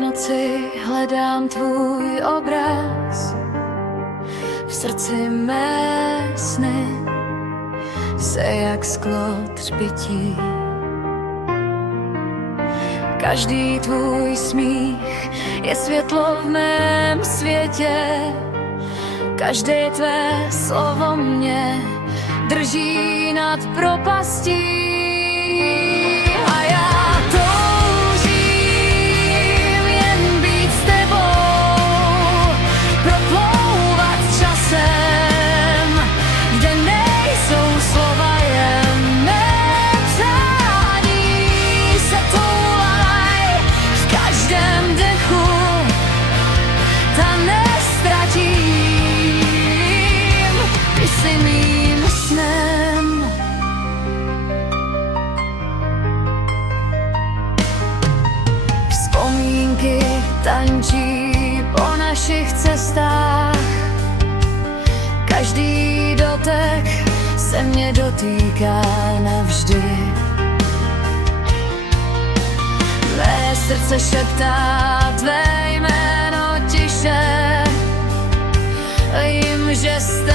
noci hledám tvůj obraz, v srdci mé sny se jak sklo třpytí. Každý tvůj smích je světlo v mém světě, každé tvé slovo mě drží nad propastí. A já toužím jen být s tebou, proplouvat časem, kde nejsou slova, jen mé přání se toulaj v každém dechu, ta neztratím, ty jsi mým snem. Vzpomínky tančí po našich cestách, každý dotek se mě dotýká navždy. Mé srdce šeptá tvé jméno tiše, vím, že jste